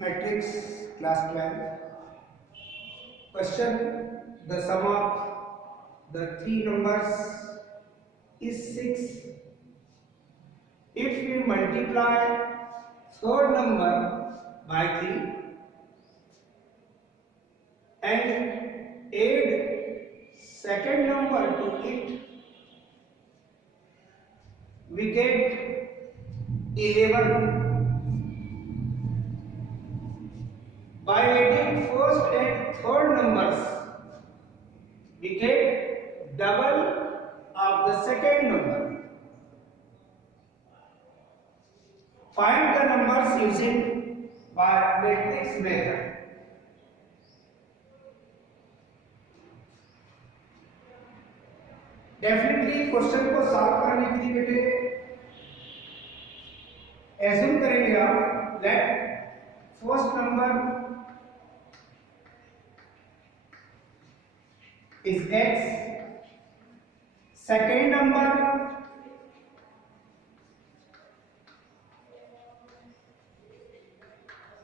Matrix class 12. Question: the sum of the three numbers is 6. If we multiply third number by 3 and add second number to it, we get 11. By adding first and third numbers, we get double of the second number. Find the numbers using by matrix method. Definitely question को solve करने के लिए बेटे assume करेंगे आप let first number is x, second number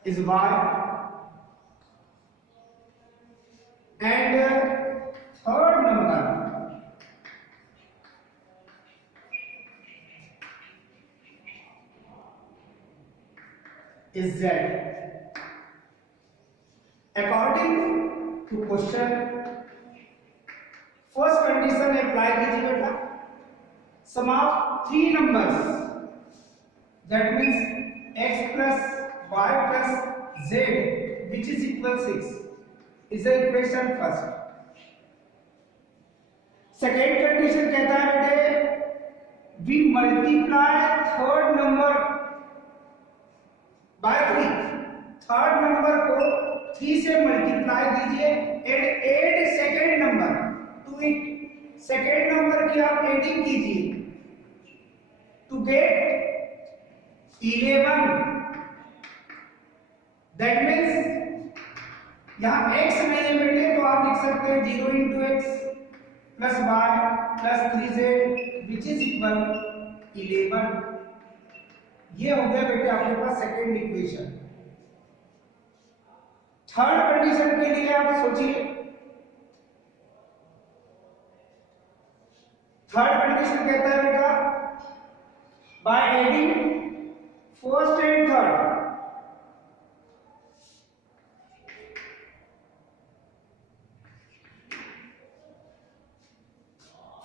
is y, and third number is z. According to question, first condition apply कीजिए बेटा, sum of three numbers that means x plus y plus z which is equal 6 is the equation first. Second condition कहता है बेटे we multiply third number by 3. Third number को 3 से multiply कीजिए and Ed second number two it. Second number की आप adding कीजिए to get 11. That means यहां x नहीं है बेटे तो आप लिख सकते हैं 0 into x plus y plus 3z which is equal 11. ये हो गया बेटे आपके पास सेकेंड इक्वेशन. थर्ड कंडीशन के लिए आप सोचिए. थर्ड कंडीशन कहता है बेटा by adding first and third.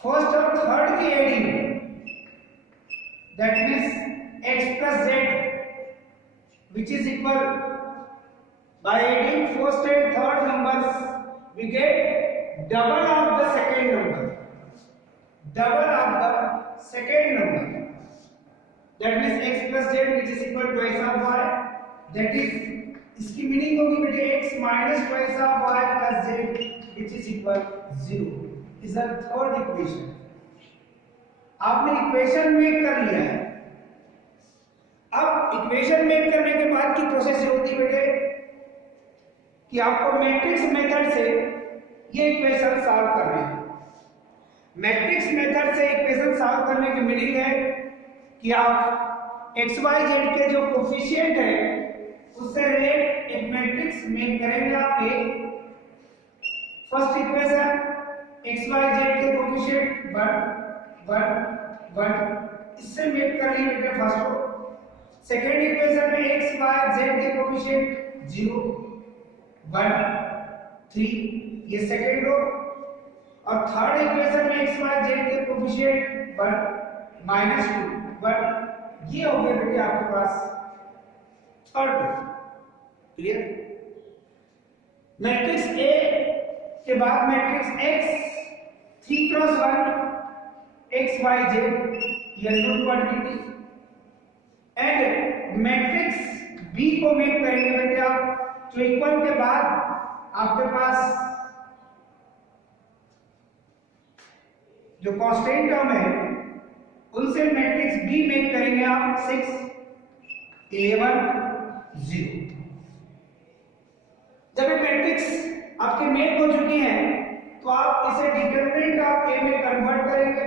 First और थर्ड की adding that means x plus z which is equal, by adding first and third numbers we get double of the second number. Double of the second number that means x plus z which is equal to twice of y. That is इसकी meaning होगी बेटे x minus twice of y plus z which is equal 0 is the third equation. आपने equation make कर लिया है. अब equation make करने के बाद की प्रोसेस ये होती है बेटे कि आपको मैट्रिक्स मेथड से ये इक्वेशन सॉल्व करने हैं. मैट्रिक्स मेथड से इक्वेशन सॉल्व करने की मीनिंग है कि आप एक्स वाई जेड के जो कोफिशिएंट है उससे रिलेट एक मैट्रिक्स मेक करेंगे. आप एक first equation x y z के कोफिशिएंट 1 1 इससे मेक कर ली बेटे फर्स्ट रो. सेकेंड इक्वेशन में एक्स वाई जेड के कोफिशिएंट 0 1 3 ये सेकेंड रो. और थर्ड इक्वेशन में x y z के कोफिशिएंट 1 -2 1 ये हो गया बेटे आपके पास थर्ड. क्लियर. मैट्रिक्स A के बाद matrix X 3 cross 1 x y z ये known quantity and matrix B को मेक करेंगे बेटे आप जो इक्वल के बाद आपके पास जो कांस्टेंट टर्म है उनसे मैट्रिक्स बी मेक करेंगे आप 6 11 0. जब ये मैट्रिक्स आपके मेक हो चुकी है तो आप इसे डिटरमिनेंट ऑफ ए में कन्वर्ट करेंगे.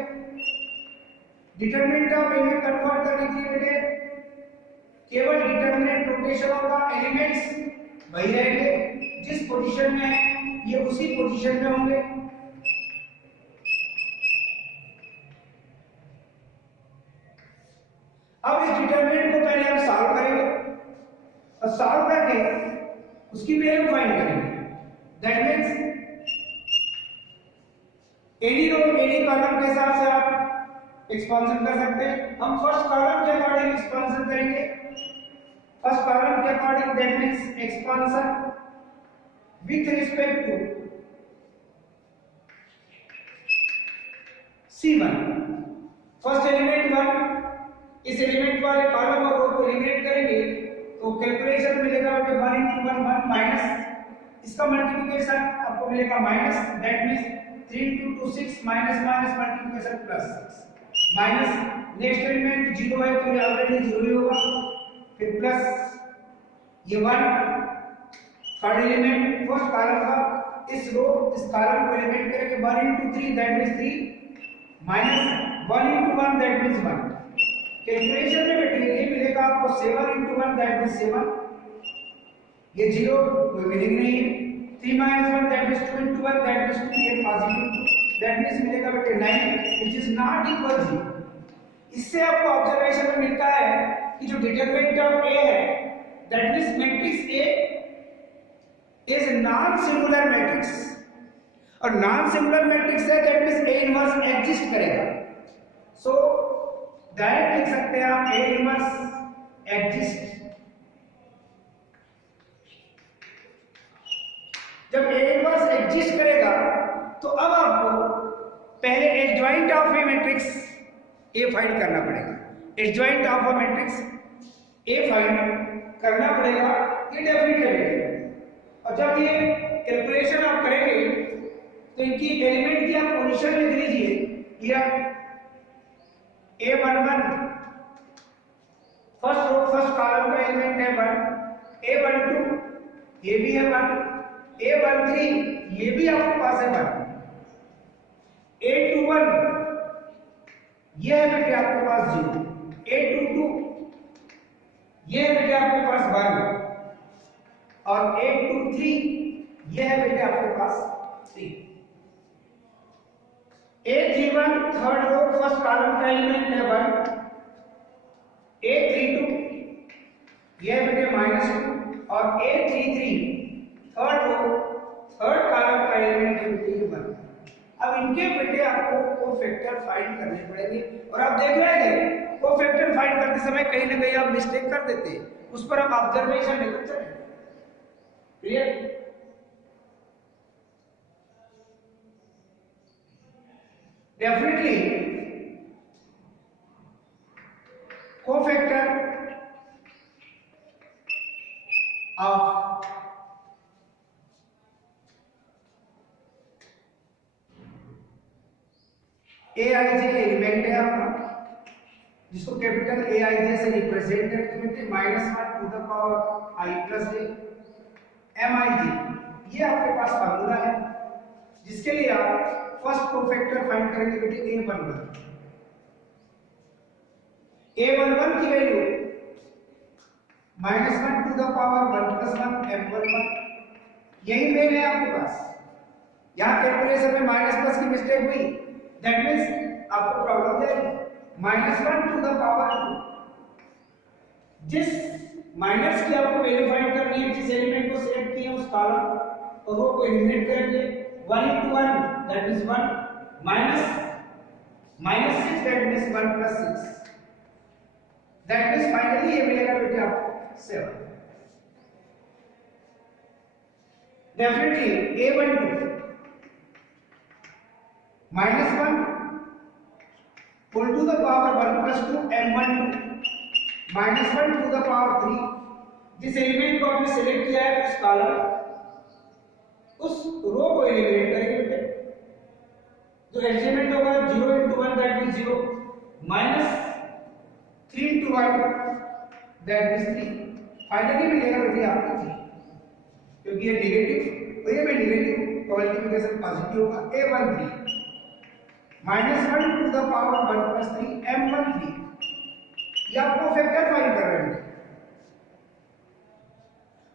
डिटरमिनेंट ऑफ ए में कन्वर्ट करने के लिए बेटे केवल डिटरमिनेंट रोटेशन होगा, एलिमेंट्स वही रहेंगे, जिस पोजीशन में है ये उसी पोजीशन में होंगे। अब इस डिटरमिनेंट को पहले हम सॉल्व करेंगे और सॉल्व करके उसकी वैल्यू फाइंड करेंगे। That means any row any column के हिसाब से आप एक्सपेंशन कर सकते हैं। हम फर्स्ट कॉलम के अकॉर्डिंग एक्सपेंशन करेंगे। फर्स्ट कॉलम के according that means expansion with respect to C1। First element 1, इस एलिमेंट वाले कॉलम और रो को एलिमिनेट करेंगे तो कैलकुलेशन मिलेगा कि 1 into 1 1 माइनस इसका मल्टीप्लिकेशन आपको मिलेगा minus, that means 3 into 2 6 minus minus multiplication plus 6 minus next element 0 है तो ये ऑलरेडी 0 ही होगा, फिर प्लस ये 1 थर्ड एलिमेंट फर्स्ट कॉलम का इस कॉलम को एलिमिनेट करेंगे 1 into 3 that means 3 minus 1 into 1 that means 1। Calculation में बेटे ये मिलेगा आपको 7 into 1 दैट मींस 7, ये 0 कोई मीनिंग नहीं है। 3 minus 1 that is 2 into 1 that is 2, ये पॉजिटिव 2 that means मिलेगा बेटे 9 which is not equal 0। इससे आपको ऑब्जर्वेशन में मिलता है कि जो डिटरमिनेंट ऑफ A है that means matrix A is non singular matrix और नॉन सिंगुलर मैट्रिक्स है that means A inverse exist करेगा। सो डायरेक्ट लिख सकते हैं आप A इनवर्स एग्जिस्ट। जब A इनवर्स एग्जिस्ट करेगा तो अब आपको पहले adjoint of A matrix A find करना पड़ेगा। Adjoint of a matrix A find करना पड़ेगा, ये डेफिनेटली है। और जब ये कैलकुलेशन आप करेंगे तो इनकी एलिमेंट की आप पोजीशन लिख लीजिए। Here A11 first row first column का एलिमेंट है 1, A12 ये भी है 1, A13 ये भी आपके पास है 1, A21 ये है बेटे आपके पास 0, A22 ये है बेटे आपके पास 1 और A23 ये है बेटे आपके पास 3। A31 third row first column का एलिमेंट है 1, A32 ये है बेटे -2 और A33 third row third column का एलिमेंट है बेटे 1। अब इनके बेटे आपको कोफैक्टर फाइंड करने पड़ेंगे और आप देख रहे हैं कोफैक्टर फाइंड करते समय कहीं ना कहीं आप मिस्टेक कर देते हैं, उस पर आप ऑब्जर्वेशन लेकर चलें। Clear? Definitely cofactor of AIJ element है आपका, जिसको कैपिटल AIJ से रिप्रेजेंट करते हैं -1 to the power I plus j MIJ। ये आपके पास फार्मूला है जिसके लिए आप फर्स्ट कोफैक्टर फाइंड करेंगे बेटे A11। A11 की वैल्यू -1 to the power 1 plus 1 M11 यही मेन है आपके पास। यहाँ कैलकुलेशन में माइनस प्लस की मिस्टेक हुई, दैट मींस आपको प्रॉब्लम जाएगी। -1 टू द पावर 2, जिस माइनस की आपको वैल्यू फाइंड करनी है, जिस एलिमेंट को सिलेक्ट किया उस कॉलम और रो को एलिमिनेट करेंगे 1 into 1 that means 1 minus 6 that means 1 plus 6 that means finally ये मिलेगा बेटे आपको 7। Definitely A12 -1 whole to the power 1 plus 2 M12 -1 to the power 3, जिस एलिमेंट को आपने सिलेक्ट किया है उस कॉलम उस रो को एलिमिनेट करेंगे बेटे। जो एलिमेंट होगा 0 into 1 that means 0 -3 into 1 that means 3। Finally मिलेगा बेटे आपको 3, क्योंकि ये नेगेटिव और ये भी नेगेटिव तो मल्टीप्लिकेशन पॉजिटिव होगा। A13 -1 to the power 1 plus 3 M13 ये आपको फैक्टर फाइंड कर रहे हैं।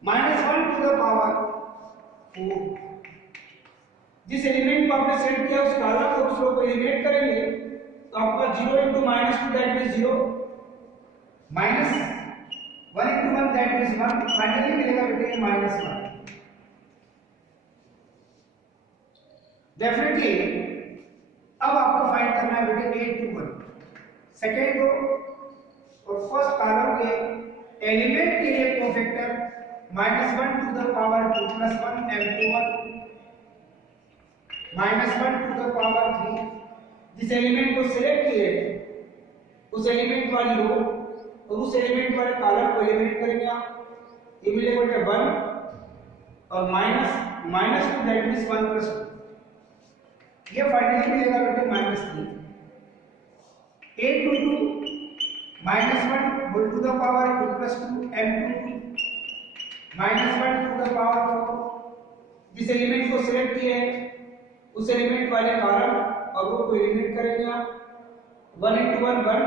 -1 टू द पावर 4। जिस एलिमेंट को आपने सेट किया उस कॉलम को दूसरों को एलिमिनेट करेंगे तो आपका 0 into -2 that means 0, -1 into 1 that means 1, finally मिलेगा बेटे -1। डेफिनेटली अब आपको फाइंड करना है बेटे 8 to 1 सेकेंड रो और फर्स्ट कॉलम के एलिमेंट के लिए cofactor -1 to the power 2 + 1 m21 -1 to the power 3। जिस एलिमेंट को सिलेक्ट किए उस एलिमेंट वाली रो और उस एलिमेंट वाले कॉलम को एलिमिनेट करेंगे आप, ये मिलेगा बेटे 1 और -2 दैट मींस 1 + 2, ये फाइनली मिलेगा बेटे -3। 8 to 2 -1 whole to the power 2 + 2 m22 -1 to the power 4। जिस एलिमेंट को सिलेक्ट किए हैं उस एलिमेंट वाले कॉलम और रो को एलिमिनेट करेंगे आप, 1 into 1 1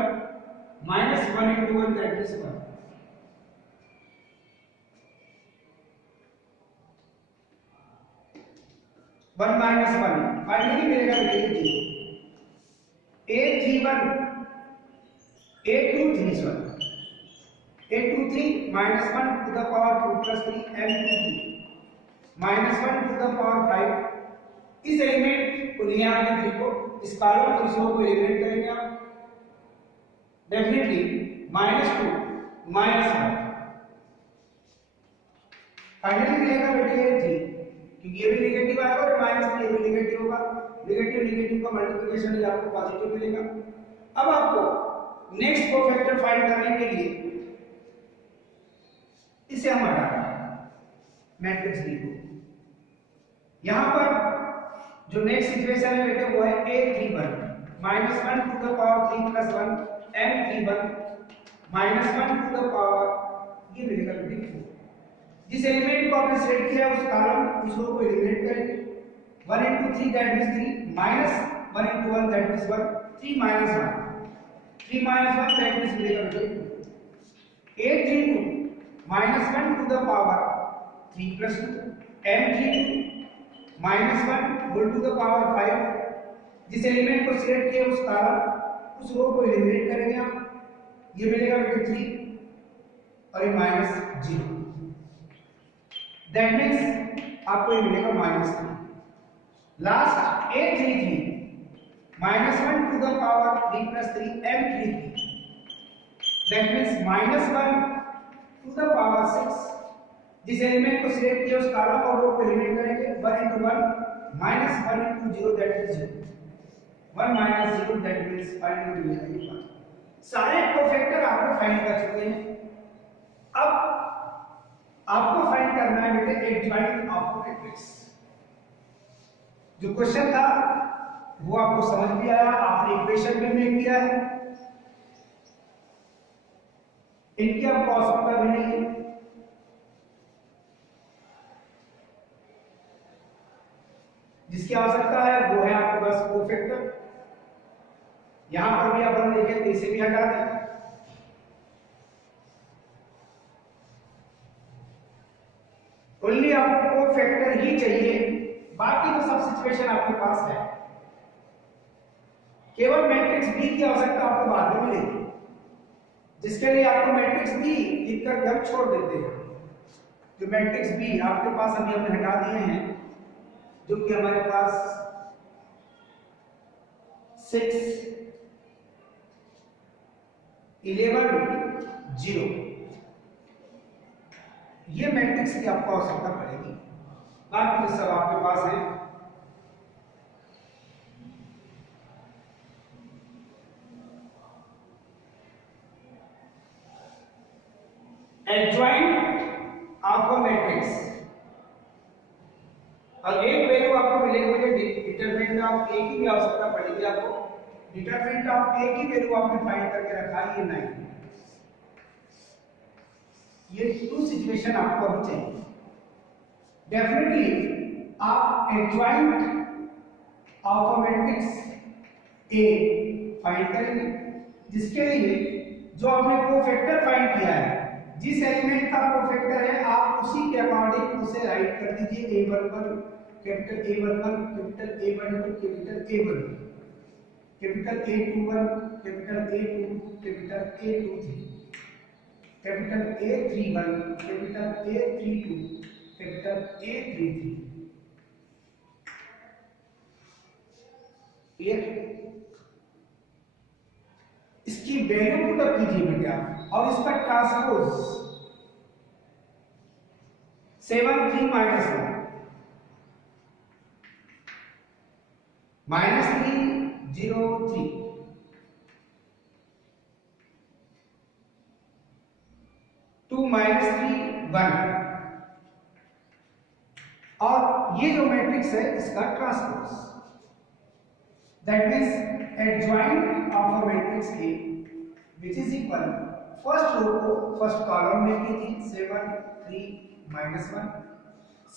-1 into 1 that is 1। One minus 1 finally मिलेगा बेटे 8 8 3 1 8 2 3 -1 to the power 2 + 3 m23 -1 to the power 5। इस एलिमेंट को लिया हमने 3 को, इस कॉलम और इस रो को एलिमिनेट करेंगे आप, डेफिनेटली -2 -1 फाइनली मिलेगा बेटे 3, क्योंकि ये भी नेगेटिव आएगा और -3 ये भी नेगेटिव होगा, नेगेटिव का मल्टीप्लिकेशन ही आपको पॉजिटिव मिलेगा। अब आपको नेक्स्ट कोफैक्टर फाइंड करने के लिए इसे हम हटा मैट्रिक्स डी को। यहां पर जो नेक्स्ट इक्वेशन है बेटे वो है a31 -1 to the power 3 + 1 m31 -1 to the power, ये मिलेगा बेटे 4। जिस एलिमेंट को आपने सेलेक्ट किया उस कॉलम उस रो को एलिमिनेट करेंगे, 1 into 3 that means 3 -1 into 1 that means 1, 3 - 1 that means मिलेगा बेटे 832 -1 to the power 3 + 2 m32 -1 whole to the power 5। जिस एलिमेंट को सिलेक्ट किया उस कॉलम उस रो को एलिमिनेट करेंगे आप, ये मिलेगा बेटे 3 और ये -0 दैट मींस आपको ये मिलेगा -3। Last 833 -1 to the power 3 + 3 m33 that means -1 to the power 6। जिस एलिमेंट को सिलेक्ट किया उस कॉलम और रो को एलिमिनेट करेंगे, 1 into 1 -1 into 0 that is 0, 1 - 0 that means finally मिलेगा 1। सारे कोफैक्टर आपको फाइंड कर चुके हैं। अब आपको फाइंड करना है बेटे एडजॉइंट ऑफ मैट्रिक्स। जो क्वेश्चन था वो आपको समझ भी आया, आपने इक्वेशन भी मेक किया है, इनकी आपको आवश्यकता भी नहीं है। जिसकी आवश्यकता है वो है आपके पास कोफैक्टर। यहां पर भी अपन देखें तो इसे भी हटा दें, ओनली आपको कोफैक्टर ही चाहिए, बाकी तो सब सिचुएशन आपके पास है। केवल मैट्रिक्स बी की आवश्यकता आपको बाद में मिलेगी, जिसके लिए आपको मैट्रिक्स बी लिखकर घर छोड़ देते हैं। जो मैट्रिक्स बी आपके पास अभी हमने हटा दिए हैं, जो कि हमारे पास 6 11 0, ये मैट्रिक्स की आपको आवश्यकता पड़ेगी, बाकी तो सब आपके पास है। एडजॉइंट ऑफ अ मैट्रिक्स, और एक वैल्यू आपको मिलेगी डिटरमिनेंट ऑफ ए की भी आवश्यकता पड़ेगी आपको। डिटरमिनेंट ऑफ ए की वैल्यू आपने फाइंड करके रखा है, ये 9। ये 2 सिचुएशन आपको अभी चाहिए। डेफिनेटली आप adjoint of a matrix A find करेंगे, जिसके लिए जो आपने कोफैक्टर फाइंड किया है जिस एलिमेंट का प्रोफेक्टर है आप उसी के अकॉर्डिंग उसे राइट कर दीजिए। A11 capital A11 capital A12 capital A12 capital A21 capital A2 capital A23 capital A31 capital A32 capital A33। Clear? इसकी वैल्यू पुटअप कीजिए बेटे आप और इसका ट्रांसपोज 7 3 माइनस 1 -3 0 3 2 -3 1 और ये जो मैट्रिक्स है इसका transpose that means adjoint of a matrix A which is equal first row को फर्स्ट कॉलम में कीजिए 7 3 -1,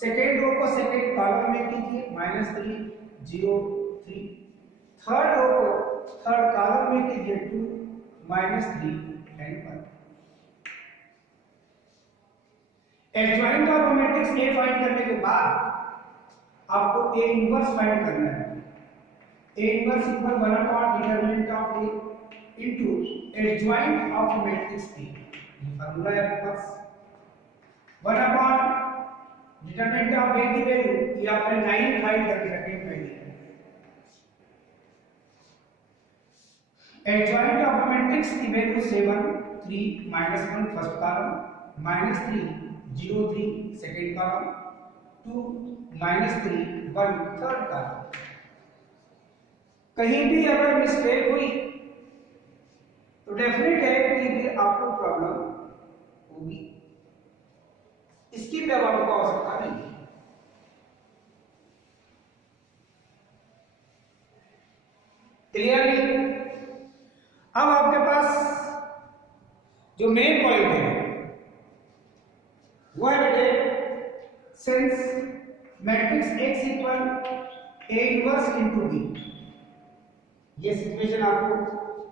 सेकेंड रो को सेकेंड कॉलम में कीजिए -3 0 3, थर्ड रो को थर्ड कॉलम में कीजिए 2 -3 and 1। Adjoint of matrix A find करने के बाद आपको A इनवर्स फाइंड करना है। A inverse equal 1 upon determinant of A into adjoint of matrix A। ये फार्मूला है आपके पास। 1 upon determinant of A की वैल्यू ये आपने 9 फाइंड करके रखे पहले। adjoint of matrix की value 7 3 -1 first column -3 0 3 second column 2 -3 1 third column. कहीं भी अगर मिस्टेक हुई तो डेफिनेट है कि आपको प्रॉब्लम होगी। इसकी भी अब आपको आवश्यकता नहीं है। क्लियरली? अब आपके पास जो मेन पॉइंट है वो है बेटे since matrix X equal A inverse into B। ये सिचुएशन आपको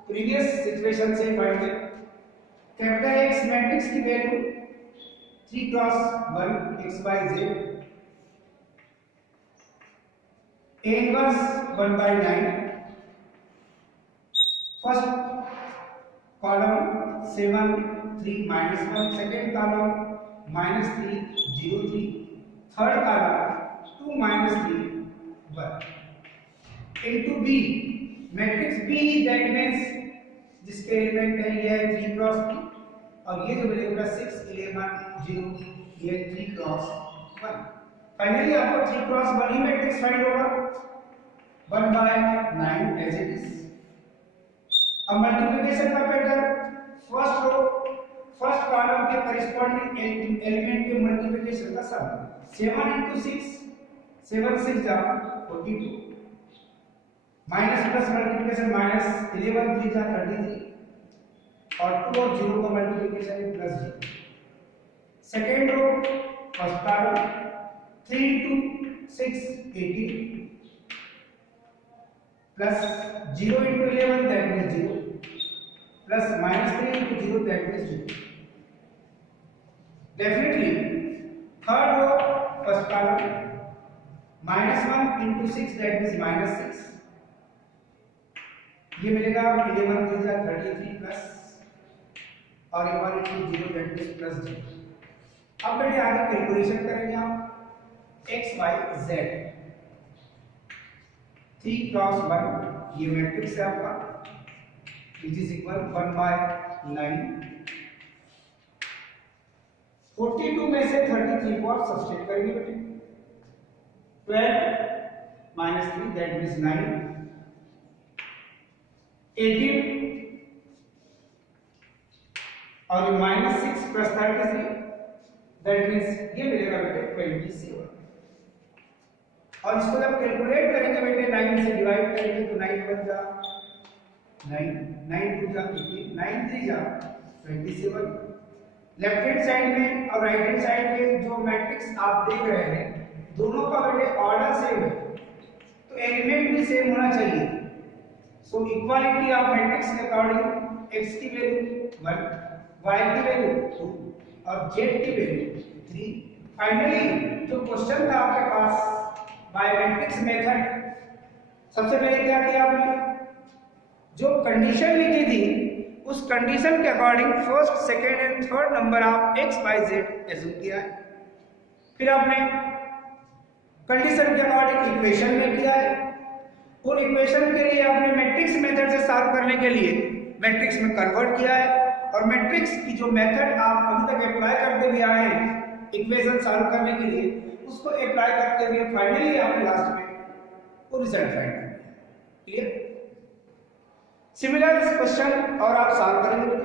प्रीवियस सिचुएशन से फाइंड है। कैपिटल X मैट्रिक्स की value 3 cross 1 x by z, A inverse 1/9, first column 7 3 -1, second column -3 0 3, third column 2 -3 1 into B। Matrix B that means जिसके element है ये है 3 cross 3 और ये जो मिलेगा 6 11 0 ये 3 क्रॉस 1। फाइनली आपको 3 क्रॉस 1 ही मैट्रिक्स फाइंड होगा 1/9 एज इट इज। अब मल्टीप्लिकेशन का pattern first row first column के कॉरेस्पॉन्डिंग एलिमेंट के मल्टीप्लिकेशन का सम 7 * 6 7 6 जा 42 माइनस प्लस मल्टीप्लिकेशन -11 3 जा 33 और 2 और 0 का multiplication plus 0। Second row first column 3 * 6 18 plus 0 * 11 that means 0 plus -3 * 0 that means 0। Definitely third row first column -1 * 6 that means -6, ये मिलेगा 11 3 जा 33 प्लस और 1 * 0 दैट मींस प्लस 0। अब बेटे आगे कैलकुलेशन करेंगे आप x y z 3 क्रॉस 1 ये मैट्रिक्स है आपका which is equal 1/9। 42 में से 33 को आप सब्स्टिट्यूट करेंगे बेटे 12 - 3 दैट मींस 9 18 और -6 + 33 दैट मींस ये मिलेगा बेटे 27। और इसको जब कैलकुलेट करेंगे बेटे 9 से डिवाइड करेंगे तो 9 बन जा 9 9 2 जा 18 9 3 जा 27। लेफ्ट हैंड साइड में और राइट हैंड साइड में जो मैट्रिक्स आप देख रहे हैं दोनों का बेटे ऑर्डर सेम है तो एलिमेंट भी सेम होना चाहिए। सो इक्वालिटी ऑफ मैट्रिक्स के अकॉर्डिंग x की वैल्यू 1 y की वैल्यू 2 और z की वैल्यू 3। फाइनली जो क्वेश्चन था आपके पास बाय मैट्रिक्स मेथड, सबसे पहले क्या किया आपने, जो कंडीशन लिखी थी उस कंडीशन के according first, second and third number आप x, y, z एज्यूम किया है। फिर आपने कंडीशन के अकॉर्डिंग इक्वेशन में किया है। उन इक्वेशन के लिए आपने मैट्रिक्स मेथड से सॉल्व करने के लिए मैट्रिक्स में कन्वर्ट किया है, और मैट्रिक्स की जो मेथड आप अभी तक अप्लाई करते हुए आए हैं इक्वेशन सॉल्व करने के लिए, उसको अप्लाई करते हुए फाइनली आपने लास्ट में वो रिजल्ट फाइंड कर दिया। क्लियर? सिमिलर क्वेश्चन और आप सॉल्व करेंगे।